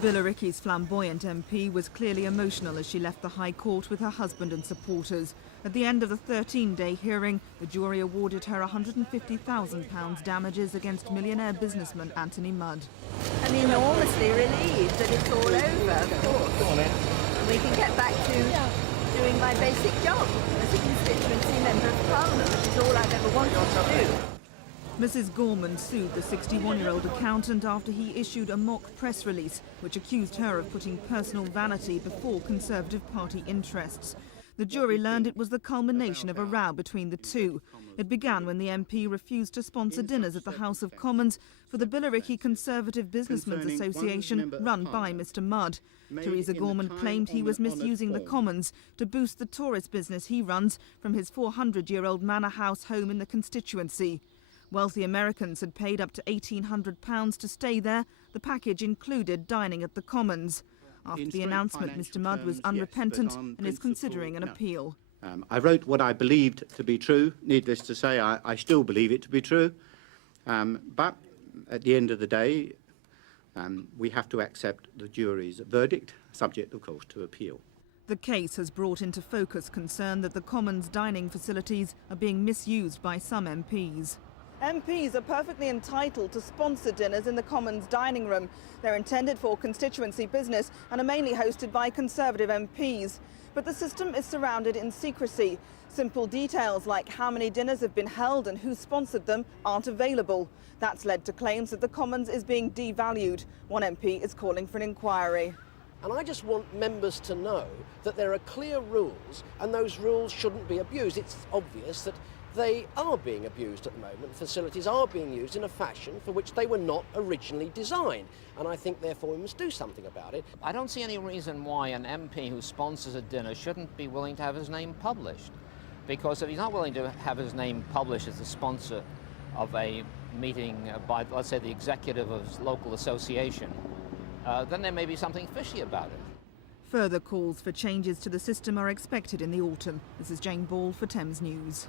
Billericay's flamboyant MP was clearly emotional as she left the High Court with her husband and supporters. At the end of the 13-day hearing, the jury awarded her £150,000 damages against millionaire businessman Anthony Mudd. I'm enormously relieved that it's all over, of course. And we can get back to doing my basic job as a constituency member of Parliament, which is all I've ever wanted to do. Mrs. Gorman sued the 61-year-old accountant after he issued a mock press release which accused her of putting personal vanity before Conservative Party interests. The jury learned it was the culmination of a row between the two. It began when the MP refused to sponsor dinners at the House of Commons for the Billericay Conservative Businessmen's Association run by Mr. Mudd. Theresa Gorman claimed he was misusing the Commons to boost the tourist business he runs from his 400-year-old manor house home in the constituency. Wealthy Americans had paid up to £1,800 to stay there. The package included dining at the Commons. After the announcement, Mr. Mudd was unrepentant and is considering an appeal. I wrote what I believed to be true. Needless to say, I still believe it to be true. But at the end of the day, we have to accept the jury's verdict, subject, of course, to appeal. The case has brought into focus concern that the Commons dining facilities are being misused by some MPs. MPs are perfectly entitled to sponsor dinners in the Commons dining room. They're intended for constituency business and are mainly hosted by Conservative MPs. But the system is surrounded in secrecy. Simple details like how many dinners have been held and who sponsored them aren't available. That's led to claims that the Commons is being devalued. One MP is calling for an inquiry. And I just want members to know that there are clear rules and those rules shouldn't be abused. It's obvious that they are being abused at the moment. Facilities are being used in a fashion for which they were not originally designed. And I think, therefore, we must do something about it. I don't see any reason why an MP who sponsors a dinner shouldn't be willing to have his name published. Because if he's not willing to have his name published as the sponsor of a meeting by, let's say, the executive of his local association, then there may be something fishy about it. Further calls for changes to the system are expected in the autumn. This is Jane Ball for Thames News.